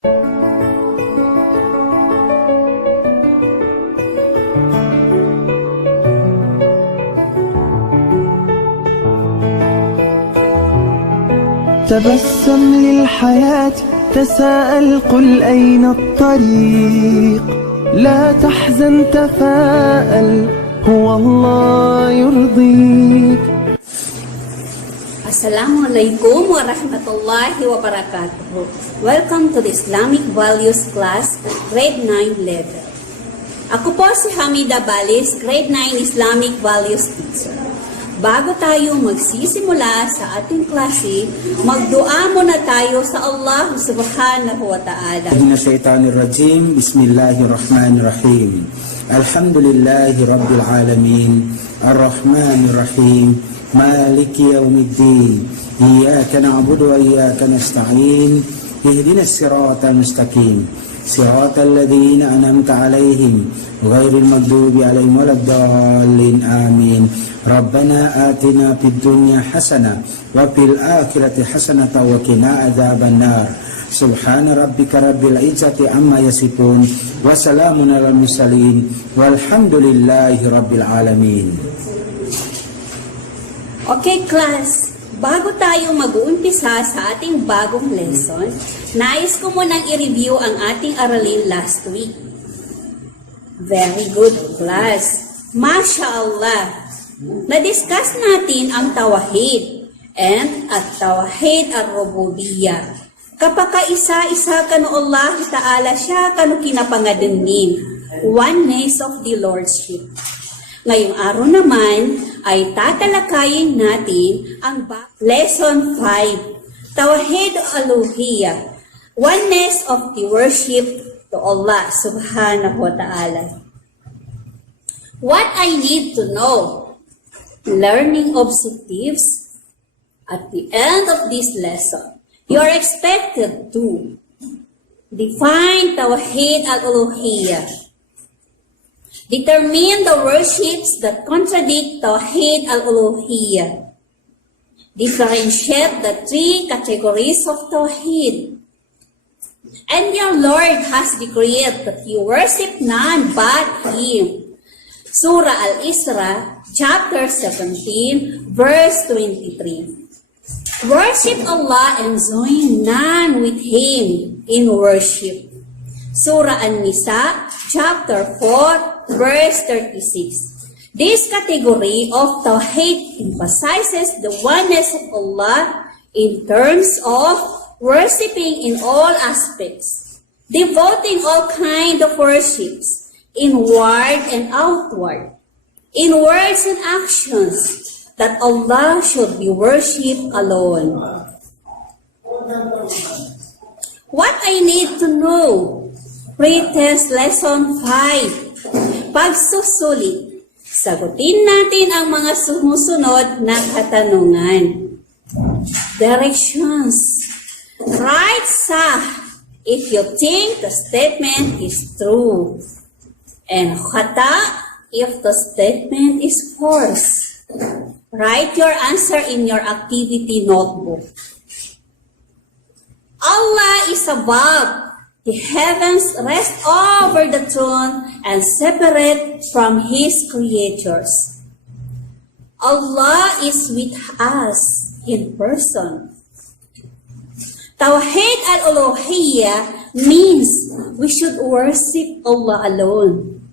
تبسم للحياة تساءل قل أين الطريق لا تحزن تفاءل هو الله يرضيك. Assalamualaikum warahmatullahi wabarakatuh. Welcome to the Islamic Values Class, Grade 9 level. Ako po si Hamida Balis, Grade 9 Islamic Values Teacher. Bago tayo magsisimula sa ating klase, magdua muna tayo sa Allah subhanahu wa ta'ala. Minasyaitanirrajim. Bismillahirrahmanirrahim. Alhamdulillahi rabbil alamin. Arrahmanirrahim. Maliki yaumiddin. Iyyaka na'budu wa iyyaka nasta'in. Ihdinas siratal mustaqim. Siratal ladzina an'amta 'alaihim ghairil maghdubi 'alaihim waladdallin. Amin. Rabbana atina fid dunya hasanah wa fil akhirati hasanah wa qina adzabannar. Subhana rabbika rabbil izzati amma yasifun wa salamun alal mursalin walhamdulillahi rabbil alamin. Okay, class. Bago tayo mag-uumpisa sa ating bagong lesson, nais ko munang i-review ang ating aralin last week. Very good, class. Masya Allah. Na-discuss natin ang tawhid and at tawhid ar-rububiyyah. Kapag isa-isa kanu Allah Ta'ala siya kanu kinapangadanin, oneness of the Lordship. Ngayong araw naman ay tatalakayin natin ang Lesson 5, Tawhid Uluhiyyah, oneness of the worship to Allah Subhanahu wa Ta'ala. What I need to know. Learning objectives. At the end of this lesson, you are expected to define Tawhid al-Uluhiyyah, determine the worships that contradict Tawhid al-Uluhiyyah, differentiate the three categories of Tawhid, and your Lord has decreed that you worship none but Him. Surah Al-Isra, chapter 17, verse 23. Worship Allah and join none with Him in worship. Surah An-Nisa, chapter 4, verse 36. This category of Tawhid emphasizes the oneness of Allah in terms of worshiping in all aspects, devoting all kinds of worships, inward and outward, in words and actions, that Allah should be worshipped alone. What I need to know. Pretest Lesson 5. Pagsusulit. Sagutin natin ang mga sumusunod na katanungan. Directions. Write sah if you think the statement is true. And khata if the statement is false. Write your answer in your activity notebook. Allah is above. The heavens rest over the throne and separate from His creatures. Allah is with us in person. Tawhid al-Uluhiyyah means we should worship Allah alone.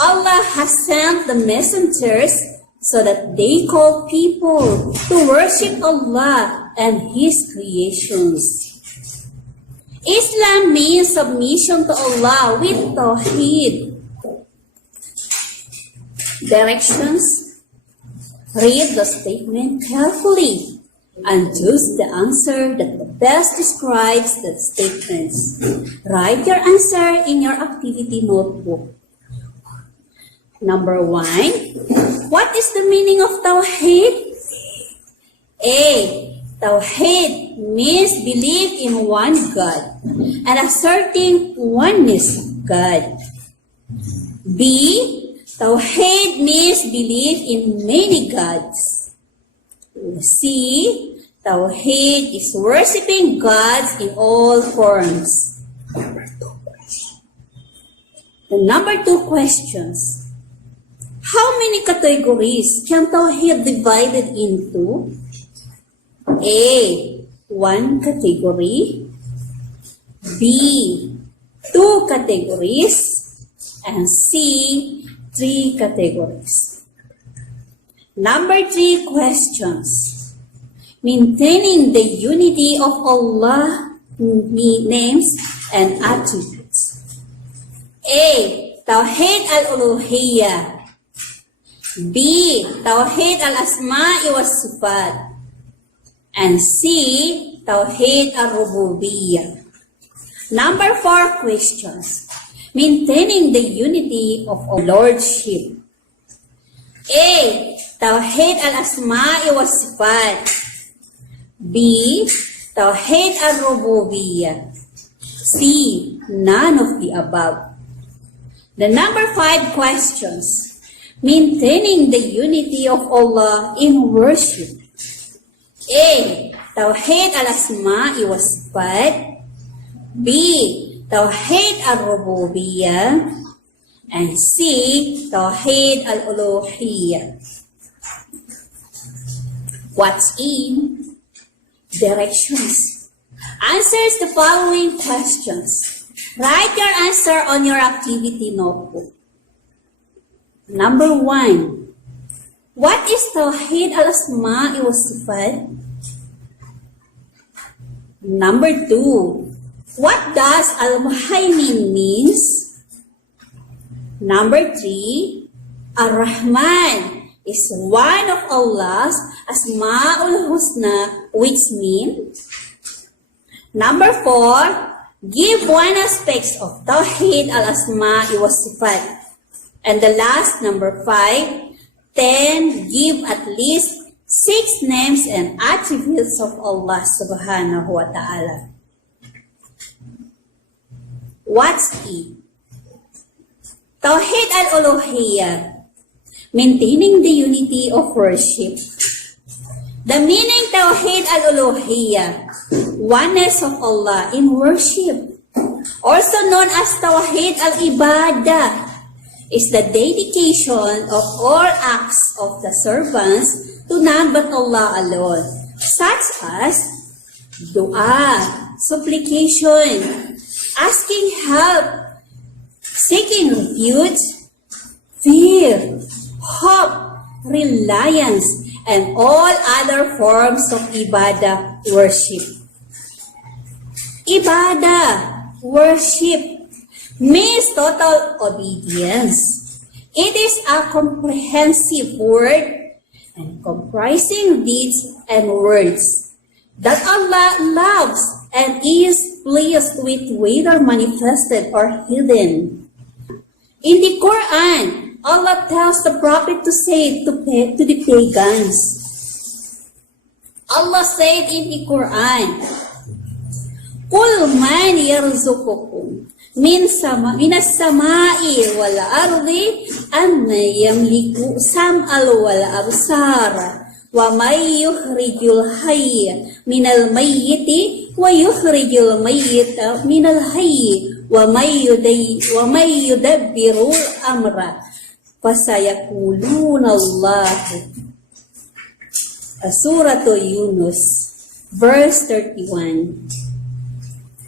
Allah has sent the messengers so that they call people to worship Allah and His creations. Islam means submission to Allah with Tawheed. Directions. Read the statement carefully and choose the answer that best describes the statements. Write your answer in your activity notebook. Number 1. What is the meaning of Tawheed? A. Tawheed means belief in one God and asserting oneness of God. B. Tawheed means belief in many gods. C. Tawheed is worshiping gods in all forms. The number 2 questions. How many categories can Tawheed divided into? A. 1 category. B. 2 categories. And C. 3 categories. Number 3 questions. Maintaining the unity of Allah names and attributes. A. Tawheed al-Uluhiyyah. B. Tawheed al-Asma'i was-Sifat. And C. Tawheed al-Rububiyyah. Number 4 questions. Maintaining the unity of Lordship. A. Tawheed al-Asma'i was-Sifat. B. Tawheed al-Rububiyyah. C. None of the above. The number 5 questions. Maintaining the unity of Allah in worship. A. Tawheed al-Asma'i was-Sifat. B. Tawheed al-Rububiyyah. And C. Tawheed al-Uluhiyyah. What's in? Directions. Answers the following questions. Write your answer on your activity notebook. Number 1. What is Tawheed al-Asma'i was-Sifat? Number 2. What does al-Muhaymin means? Number 3. Ar-Rahman is one of Allah's Asma'ul Husna, which means. Number 4, give one aspect of Tawheed al-Asma'i was-Sifat. And the last, number 5, 10, give at least 6 names and attributes of Allah subhanahu wa ta'ala. What's E? Tawheed al-Uluhiyyah. Maintaining the unity of worship. The meaning Tawheed al-Uluhiyyah, oneness of Allah in worship, also known as Tawheed al-Ibadah, is the dedication of all acts of the servants to none but Allah alone, such as dua, supplication, asking help, seeking refuge, fear, hope, reliance, and all other forms of ibadah, worship. Ibadah, worship, means total obedience. It is a comprehensive word and comprising deeds and words that Allah loves and is pleased with, whether manifested or hidden. In the Quran, Allah tells the Prophet to say to the pagans. Allah said in the Quran, "Qul man yarzuqukum minas samai wal ardi amma yamliku sam'al wal absara wa may yukhrijul hayya minal mayyiti wa yukhrijul mayyita minal hayyi wa may yudabbirul amra." Fasayakuluna Allah. Surah Yunus, verse 31.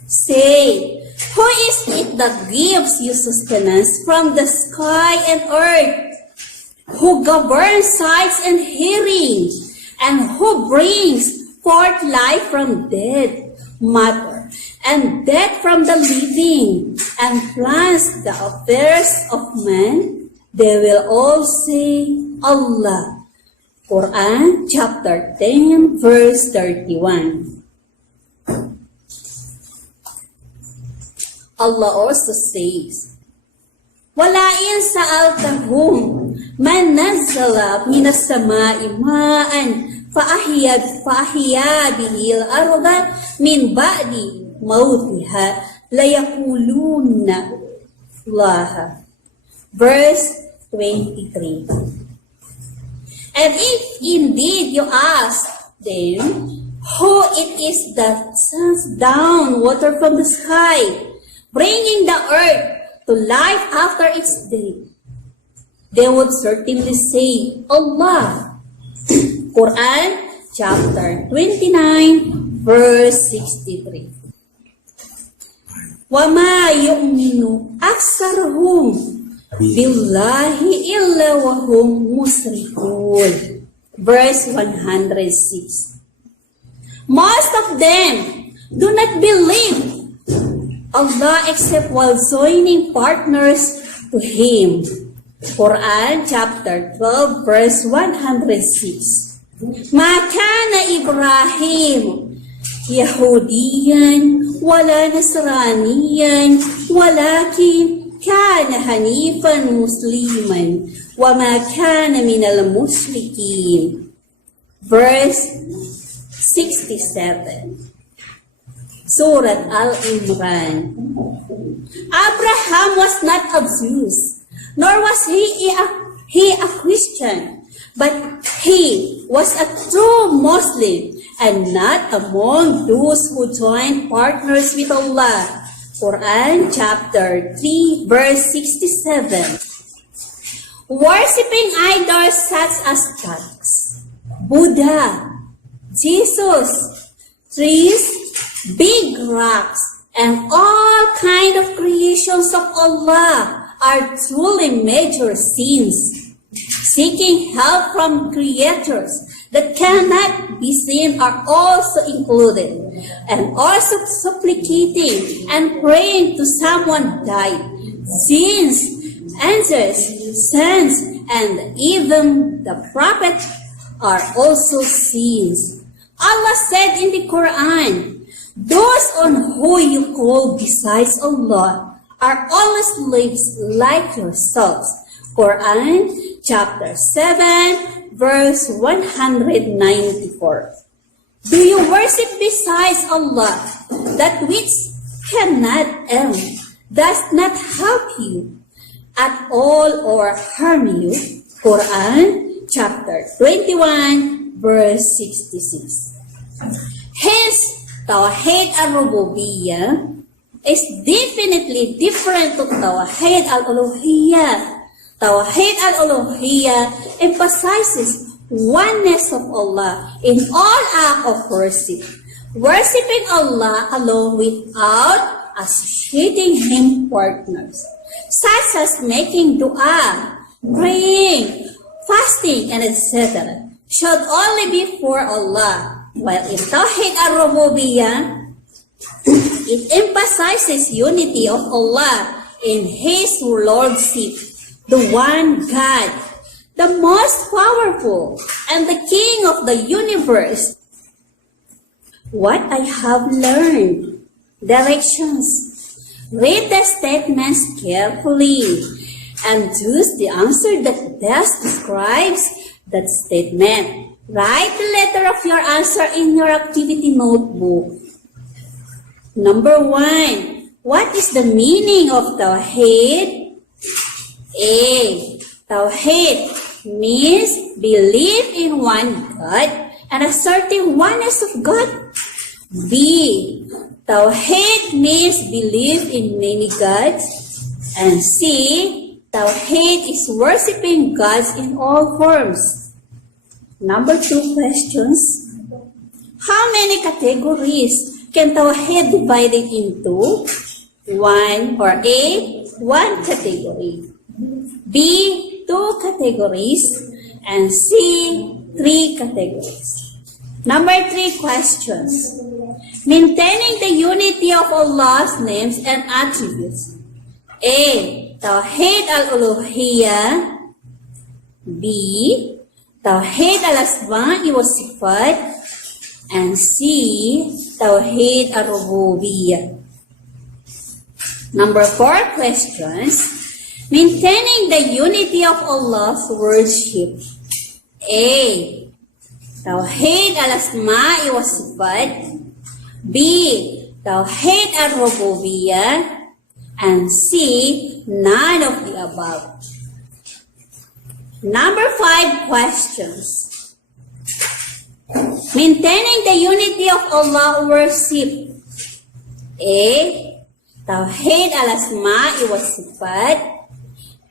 Say, who is it that gives you sustenance from the sky and earth? Who governs sights and hearing? And who brings forth life from dead matter, and death from the living, and plans the affairs of man? They will all say, Allah. Quran chapter 10, verse 31. Allah also says, وَلَئِنْ سَأَلْتَهُمْ مَنْ نَزَّلَ مِنَ السَّمَاءِ مَاءً فَأَحْيَا بِهِ الْأَرْضَ مِنْ بَعْدِ مَوْتِهَا لَيَقُولُونَ اللَّهَ. Verse 23. And if indeed you ask them, Who it is that sends down water from the sky, bringing the earth to life after its death? They would certainly say, Allah. Quran chapter 29 verse 63. وَمَا يُؤْمِنُ أَكْثَرُهُمْ بِاللَّهِ إِلَّا وَهُمْ مُشْرِكُونَ. Verse 106. Most of them do not believe Allah except while joining partners to Him. Quran chapter 12 verse 106. Ma kana Ibrahim Yahudiyan wala Nasraniyan walakin kana hanifan musliman wa ma kana minal mushrikin. Verse 67. Surat Al-Imran. Abraham was not a Jew, nor was he a Christian, but he was a true Muslim and not among those who joined partners with Allah. Quran chapter 3 verse 67. Worshipping idols such as gods, Buddha, Jesus, trees, big rocks, and all kind of creations of Allah are truly major sins. Seeking help from creators that cannot be seen are also included, and also supplicating and praying to someone died, sins, angels, saints, and even the prophet are also sins. Allah said in the Quran, those on who you call besides Allah are all slaves like yourselves. Quran chapter 7 verse 194. Do you worship besides Allah that which cannot and does not help you at all or harm you? Quran chapter 21 verse 66. Hence, Tawheed al-Rububiyyah is definitely different to Tawheed al-Uluhiyyah. Tawheed al-Uluhiyyah emphasizes oneness of Allah in all acts of worship, worshiping Allah alone without associating Him partners, such as making dua, praying, fasting, and etc. should only be for Allah. While in Tawheed al-Rububiyyah, it emphasizes unity of Allah in His Lordship, the one God, the most powerful, and the King of the universe. What I have learned. Directions. Read the statements carefully and choose the answer that best describes that statement. Write the letter of your answer in your activity notebook. Number 1. What is the meaning of Tawheed? A. Tawheed means belief in one God and asserting oneness of God. B. Tawheed means belief in many gods. And C. Tawheed is worshiping gods in all forms. Number 2 questions. How many categories can Tawheed divide it into? 1 or A, 1 category. B, 2 categories. And C, 3 categories. Number 3 questions. Maintaining the unity of Allah's names and attributes. A. Tawheed al-Uluhiyyah. B. Tawheed al-Asma'i wa Sifat. And C. Tawheed al-Rububiyyah. Number 4 questions. Maintaining the unity of Allah's worship. A. Tawheed al-Asma'i wa Sifat. B. Tawheed al-Rububiyyah. And C. None of the above. Number 5 questions. Maintaining the unity of Allah worship. A. Tauhid al-Asma'i wa Sifat.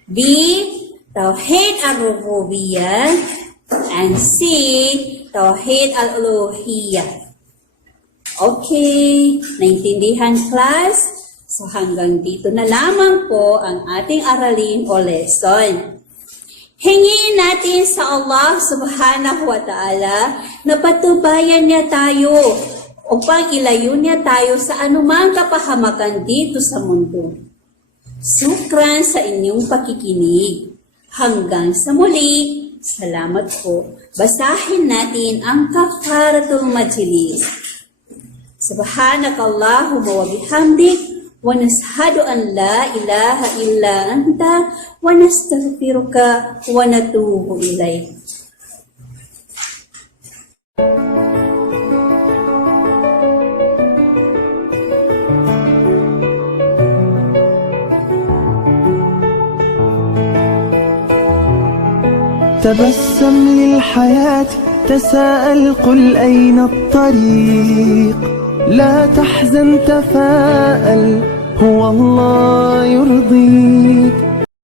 B. Tauhid al-Rububiyyah. And C. Tauhid al-Uluhiyyah. Okay, naintindihan class? So hanggang dito na lamang po ang ating aralin o lesson. Hingin natin sa Allah subhanahu wa ta'ala na patubayan niya tayo upang ilayo niya tayo sa anumang kapahamakan dito sa mundo. Sukran sa inyong pakikinig. Hanggang sa muli, salamat po. Basahin natin ang kafaratul majlis. Subhanakallahumma wa bihamdik wa nashhadu an la ilaha illa anta wa nastaghfiruka wa natubu ilaik. تبسم للحياة تساءل قل أين الطريق لا تحزن تفاءل هو الله يرضيك